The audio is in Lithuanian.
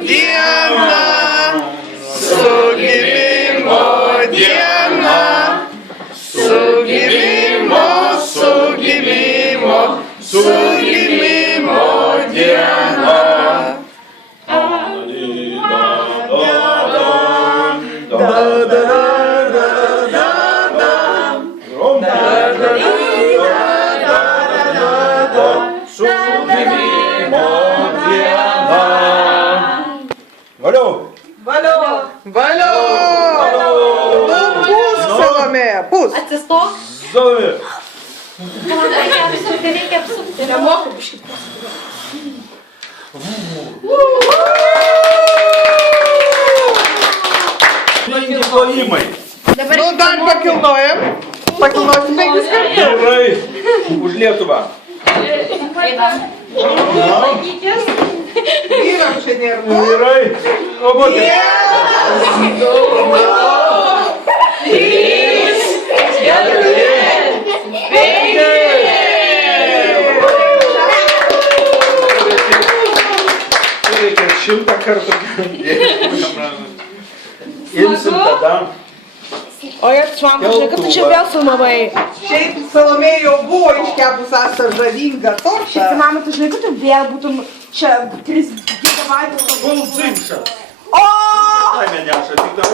diena, su gimimo diena, su gimimo diena. Valio! Pūsk, Salomėja, pūsk. Atsistok. Zovi. Reikia apsukti. Nemoku biškit. Plojimai. Nu, dar pakilnojam. Pakilnosim 5 kartus. Gerai. Už Lietuvą. Vyram čia nėra. Gerai. Robotė. Reikia 100 kartų. Imsim tada. O jas švampa, žinai, kad tu čia vėl filmavai. Šiaip Salomėja jau buvo iškepus tą žavingą tortą. Šiaip, mama, tu žinai, kad tu vėl būtum čia 3 gigabaitų. Full zimšas. O! Tai neneša, tik dabar.